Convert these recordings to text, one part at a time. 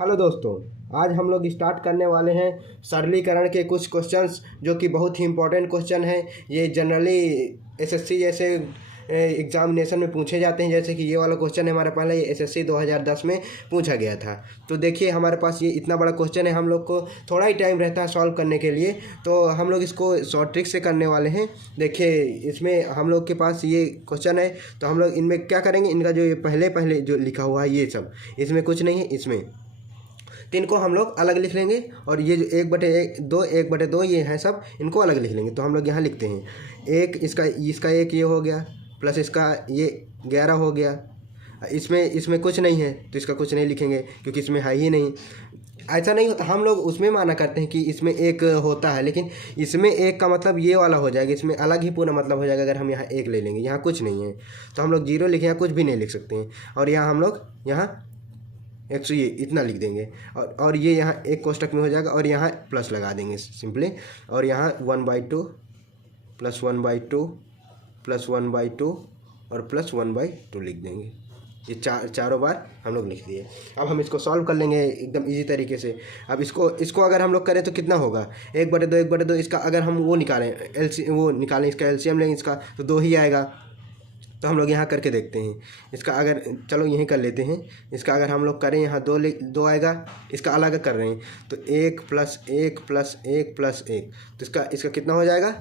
Hello दोस्तों, आज हम लोग स्टार्ट करने वाले हैं सरलीकरण के कुछ क्वेश्चंस जो कि बहुत ही इंपॉर्टेंट क्वेश्चन हैं। ये जनरली एसएससी जैसे एग्जामिनेशन में पूछे जाते हैं। जैसे कि ये वाला क्वेश्चन है हमारे पहले, ये एसएससी 2010 में पूछा गया था। तो देखिए हमारे पास ये इतना बड़ा क्वेश्चन है, हम लोग को थोड़ा ही टाइम रहता है सॉल्व करने के लिए, तो हम लोग इसको शॉर्ट ट्रिक से करने वाले हैं। देखिए इसमें हम लोग के पास ये क्वेश्चन है, तो हम लोग इनमें क्या करेंगे, इनका जो ये पहले जो लिखा हुआ है ये सब, इसमें कुछ नहीं है, इसमें तो इनको हम लोग अलग लिख लेंगे। और ये जो 1/2 ये है सब, इनको अलग लिख लेंगे। तो हम लोग यहाँ लिखते हैं एक, इसका एक ये हो गया, प्लस इसका ये 11 हो गया। इसमें कुछ नहीं है तो इसका कुछ नहीं लिखेंगे क्योंकि इसमें है ही नहीं। ऐसा नहीं होता, हम लोग उसमें माना करते हैं कि इसमें एक होता है, लेकिन इसमें एक का मतलब ये वाला हो जाएगा, इसमें अलग ही पूरा मतलब हो जाएगा अगर हम यहाँ एक ले लेंगे। यहाँ कुछ नहीं है तो हम लोग 0 लिखें, यहाँ कुछ भी नहीं लिख सकते हैं। और यहाँ हम लोग यहाँ 100 ये इतना लिख देंगे, और ये यहाँ एक कोष्टक में हो जाएगा, और यहाँ प्लस लगा देंगे सिंपली। और यहाँ 1/2 प्लस 1/2 प्लस 1/2 और प्लस 1/2 लिख देंगे। ये चारों बार हम लोग लिख दिए। अब हम इसको सॉल्व कर लेंगे एकदम इजी तरीके से। अब इसको अगर हम लोग करें तो कितना होगा, 1/2 इसका अगर हम वो निकालें इसका एलसीएम लेंगे इसका, तो 2 ही आएगा। तो हम लोग यहाँ करके देखते हैं इसका, अगर चलो यहीं कर लेते हैं। इसका अगर हम लोग करें यहाँ 2 आएगा, इसका अलग कर रहे हैं तो 1 + 1 + 1 + 1, तो इसका कितना हो जाएगा,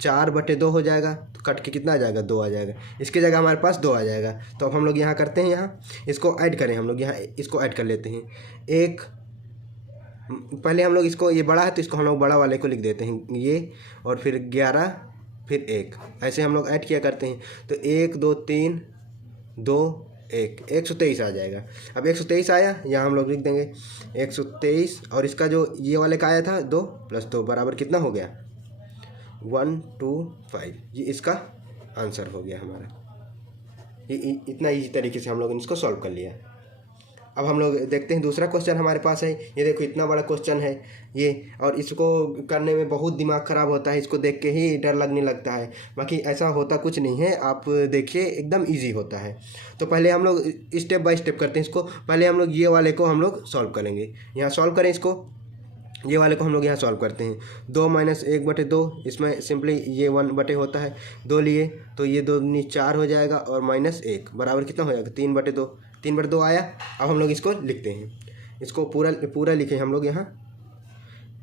4/2 हो जाएगा। तो कट के कितना आ जाएगा, 2 आ जाएगा। इसकी जगह हमारे पास 2 आ जाएगा। तो अब हम लोग यहाँ करते हैं, यहाँ इसको ऐड करें, हम लोग यहाँ इसको ऐड कर लेते हैं। एक पहले हम लोग इसको, ये बड़ा है तो इसको हम लोग बड़ा वाले को लिख देते हैं ये, और फिर 11 फिर 1, ऐसे हम लोग ऐड किया करते हैं। तो 1 2 3 2 1 123 आ जाएगा। अब 123 आया, यहाँ हम लोग लिख देंगे 123, और इसका जो ये वाले का आया था 2 + 2 बराबर कितना हो गया, 125। ये इसका आंसर हो गया हमारा। ये इतना इजी तरीके से हम लोग इसको सॉल्व कर लिया। अब हम लोग देखते हैं दूसरा क्वेश्चन हमारे पास है। ये देखो इतना बड़ा क्वेश्चन है ये, और इसको करने में बहुत दिमाग ख़राब होता है, इसको देख के ही डर लगने लगता है। बाकी ऐसा होता कुछ नहीं है, आप देखिए एकदम इजी होता है। तो पहले हम लोग स्टेप बाय स्टेप करते हैं इसको। पहले हम लोग ये वाले को हम लोग सॉल्व करेंगे, यहाँ सॉल्व करें इसको। ये वाले को हम लोग यहाँ सॉल्व करते हैं। 2 - 1/2, इसमें सिंपली ये 1/, होता है 2 लिए, तो ये 2 दूनी 4 हो जाएगा, और -1 बराबर कितना हो जाएगा, 3/2। 3/2 आया। अब हम लोग इसको लिखते हैं, इसको पूरा लिखें हम लोग यहाँ।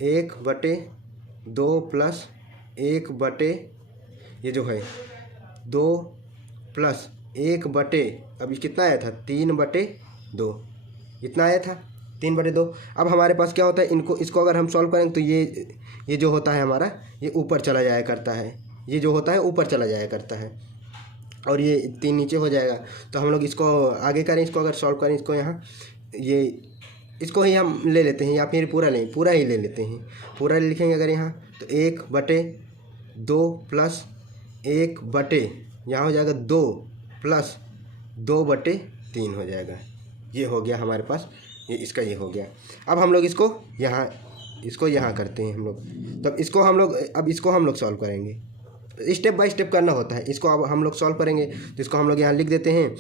1/2 प्लस 1/, ये जो है 2 प्लस 1/, अभी कितना आया था, 3/2, इतना आया था 3/2। अब हमारे पास क्या होता है, इसको अगर हम सॉल्व करेंगे तो ये जो होता है हमारा, ये ऊपर चला जाया करता है, ये जो होता है ऊपर चला जाया करता है, और ये 3 नीचे हो जाएगा। तो हम लोग इसको आगे करें, इसको अगर सॉल्व करें, इसको यहाँ इसको ही हम ले लेते हैं, या फिर पूरा ही ले लेते हैं। पूरा लिखेंगे अगर यहाँ, तो 1/2 प्लस 1/, यहाँ हो जाएगा 2 प्लस 2/3 हो जाएगा। ये हो गया हमारे पास, ये इसका ये हो गया। अब हम लोग इसको यहाँ करते हैं हम लोग। तब इसको हम लोग सॉल्व करेंगे, स्टेप बाय स्टेप करना होता है। इसको अब हम लोग सॉल्व करेंगे, तो इसको हम लोग यहाँ लिख देते हैं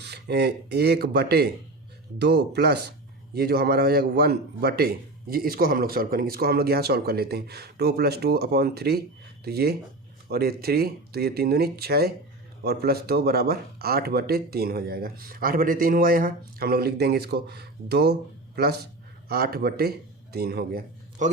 1/2 प्लस ये जो हमारा हो जाएगा 1/, ये इसको हम लोग सॉल्व करेंगे। इसको हम लोग यहाँ सॉल्व कर लेते हैं। 2 + 2/3, तो ये, और ये 3, तो ये 3 दूनी 6, और प्लस 2 बराबर 8/3 हो जाएगा। 8/3 हुआ, यहाँ हम लोग लिख देंगे इसको 2 + 8/3 हो गया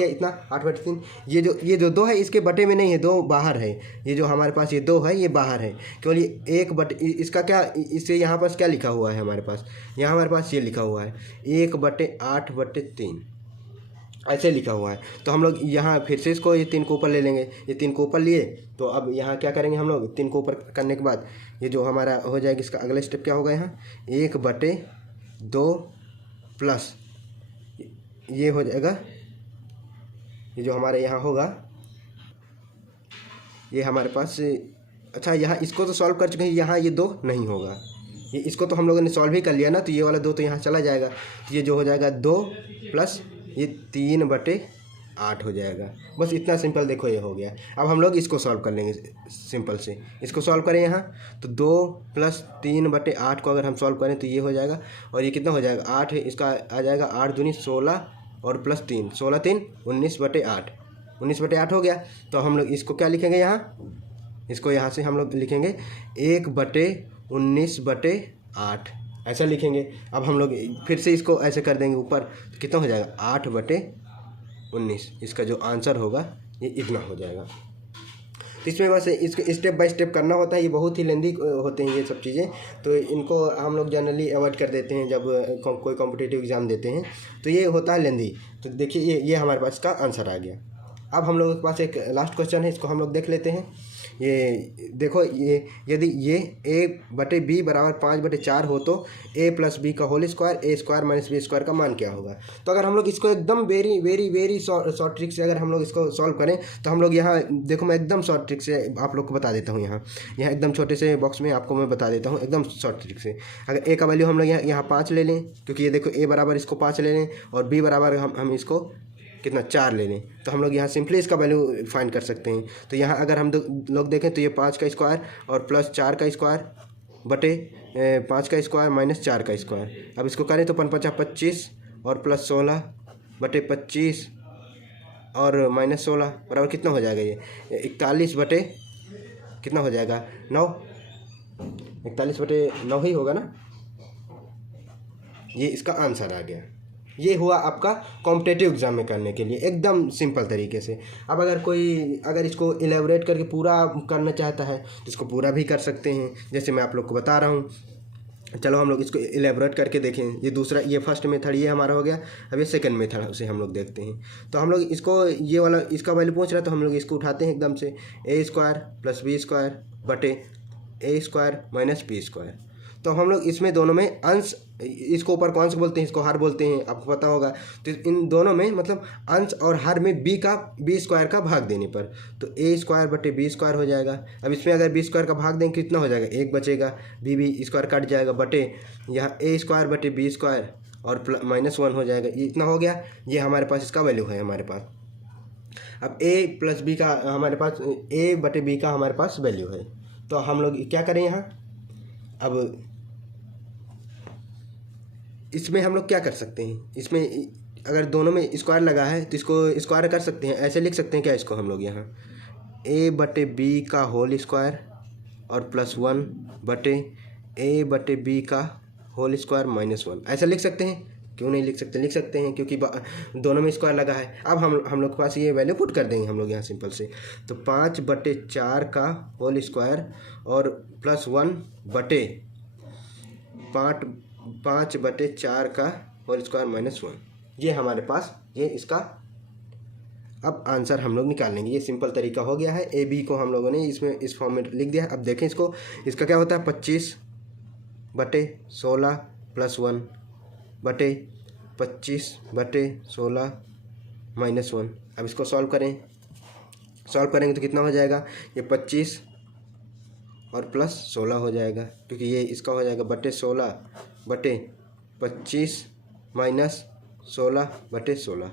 इतना 8/3। ये जो 2 है इसके बटे में नहीं है, 2 बाहर है। ये जो हमारे पास ये 2 है ये बाहर है, केवल ये 1/, इसका क्या, इससे यहाँ पास क्या लिखा हुआ है हमारे पास, यहाँ हमारे पास ये लिखा हुआ है 1/8/3, ऐसे लिखा हुआ है। तो हम लोग यहाँ फिर से इसको, ये 3 को ऊपर ले लेंगे। ये 3 को ऊपर लिए, तो अब यहाँ क्या करेंगे हम लोग, 3 को ऊपर करने के बाद ये जो हमारा हो जाएगा, इसका अगला स्टेप क्या होगा, यहाँ 1/2 प्लस ये हो जाएगा, ये जो हमारे यहाँ होगा, ये हमारे पास, अच्छा यहाँ इसको तो सॉल्व कर चुके हैं, यहाँ ये 2 नहीं होगा, ये इसको तो हम लोगों ने सॉल्व ही कर लिया ना, तो ये वाला 2 तो यहाँ चला जाएगा। तो ये जो हो जाएगा 2 प्लस ये 3/, 8 हो जाएगा। बस इतना सिंपल, देखो ये हो गया। अब हम लोग इसको सॉल्व कर लेंगे सिंपल से। इसको सॉल्व करें यहाँ तो 2 + 3/8 को अगर हम सॉल्व करें तो ये हो जाएगा। और ये कितना हो जाएगा, 8 है, इसका आ जाएगा 8 दूनी 16 और +3, 16 3 19/8, 19/8 हो गया। तो हम लोग इसको क्या लिखेंगे यहाँ, इसको यहाँ से हम लोग लिखेंगे 1/19/8 ऐसा लिखेंगे। अब हम लोग फिर से इसको ऐसे कर देंगे ऊपर, तो कितना हो जाएगा 8/19। इसका जो आंसर होगा ये इतना हो जाएगा। इसमें बस इसको स्टेप बाय स्टेप करना होता है, ये बहुत ही लेंदी होते हैं ये सब चीज़ें, तो इनको हम लोग जनरली अवॉइड कर देते हैं जब कोई कॉम्पिटिटिव एग्ज़ाम देते हैं, तो ये होता है लेंदी। तो देखिए ये हमारे पास इसका आंसर आ गया। अब हम लोगों के पास एक लास्ट क्वेश्चन है, इसको हम लोग देख लेते हैं। ये देखो, ये यदि ये a/b = 5/4 हो तो a + b का होल स्क्वायर a² - b² का मान क्या होगा। तो अगर हम लोग इसको एकदम very very very short trick से अगर हम लोग इसको सॉल्व करें तो हम लोग यहाँ देखो, मैं एकदम शॉर्ट ट्रिक से आप लोग को बता देता हूँ। यहाँ एकदम छोटे से बॉक्स में आपको मैं बता देता हूँ एकदम शॉर्ट ट्रिक से। अगर a का वैल्यू हम लोग यहाँ 5 ले लें, क्योंकि ये देखो a बराबर इसको 5 ले लें और b बराबर हम इसको कितना 4 ले लें, तो हम लोग यहाँ सिंपली इसका वैल्यू फाइंड कर सकते हैं। तो यहाँ अगर हम लोग देखें तो ये 5 का स्क्वायर और +4 का स्क्वायर बटे 5 का स्क्वायर - 4 का स्क्वायर। अब इसको करें तो 5×5 = 25 और +16 बटे 25 और -16 बराबर कितना हो जाएगा, ये 41 बटे कितना हो जाएगा 9, 41/9 ही होगा ना। ये इसका आंसर आ गया। ये हुआ आपका कॉम्पिटिटिव एग्ज़ाम में करने के लिए एकदम सिंपल तरीके से। अब अगर इसको एलेबोरेट करके पूरा करना चाहता है तो इसको पूरा भी कर सकते हैं, जैसे मैं आप लोग को बता रहा हूँ। चलो हम लोग इसको एलेबोरेट करके देखें। ये फर्स्ट मेथड ये हमारा हो गया। अब ये सेकंड मेथड उसे हम लोग देखते हैं। तो हम लोग इसको ये वाला इसका वैल्यू पूछ रहा है तो हम लोग इसको उठाते हैं एकदम से, a² + b² बटे a² - b²। तो हम लोग इसमें दोनों में अंश, इसको ऊपर कौन से बोलते हैं, इसको हर बोलते हैं, आपको पता होगा। तो इन दोनों में मतलब अंश और हर में b² का भाग देने पर तो a² बटे b² हो जाएगा। अब इसमें अगर b² का भाग देंगे कितना हो जाएगा, 1 बचेगा, b² कट जाएगा बटे यहाँ a² बटे b² और -1 हो जाएगा। ये इतना हो गया। ये हमारे पास इसका वैल्यू है हमारे पास। अब a + b का हमारे पास a/b का हमारे पास वैल्यू है। तो हम लोग क्या करें यहाँ, अब इसमें हम लोग क्या कर सकते हैं, इसमें अगर दोनों में स्क्वायर लगा है तो इसको स्क्वायर कर सकते हैं। ऐसे लिख सकते हैं क्या इसको हम लोग यहाँ a/b का होल स्क्वायर और +1 बटे a/b का होल स्क्वायर -1 ऐसा लिख सकते हैं। क्यों नहीं लिख सकते हैं क्योंकि दोनों में स्क्वायर लगा है। अब हम लोग के पास ये वैल्यू पुट कर देंगे हम लोग यहाँ सिंपल से। तो 5/4 का होल स्क्वायर और +1 बटे 5/4 का होल स्क्वायर -1, ये हमारे पास ये इसका अब आंसर हम लोग निकाल लेंगे। ये सिंपल तरीका हो गया है। ए बी को हम लोगों ने इसमें इस फॉर्म में लिख दिया है। अब देखें इसको, इसका क्या होता है 25/16 +1 बटे 25/16 -1। अब इसको सॉल्व करेंगे तो कितना हो जाएगा, ये 25 और +16 हो जाएगा, क्योंकि ये इसका हो जाएगा बटे 16 बटे 25 -16 बटे 16।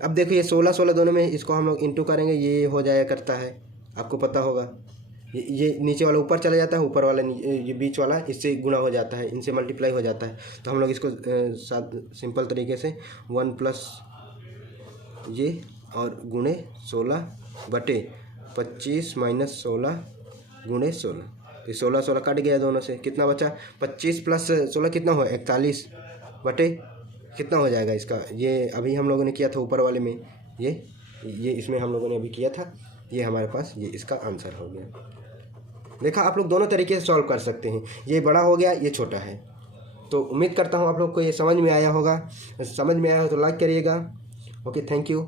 अब देखो ये 16 दोनों में इसको हम लोग इंटू करेंगे, ये हो जाया करता है, आपको पता होगा। ये नीचे वाला ऊपर चला जाता है, ऊपर वाला ये बीच वाला इससे गुणा हो जाता है, इनसे मल्टीप्लाई हो जाता है। तो हम लोग इसको सिंपल तरीके से 1 प्लस ये और गुणे 16 बटे 25 - 16 गुणे 16। तो 16 कट गया दोनों से, कितना बचा 25 + 16 कितना हुआ 41 बटे कितना हो जाएगा इसका, ये अभी हम लोगों ने किया था ऊपर वाले में, ये इसमें हम लोगों ने अभी किया था, ये हमारे पास ये इसका आंसर हो गया। देखा, आप लोग दोनों तरीके से सॉल्व कर सकते हैं। ये बड़ा हो गया, ये छोटा है। तो उम्मीद करता हूँ आप लोग को ये समझ में आया होगा। समझ में आया हो तो लाइक करिएगा। Okay, thank you.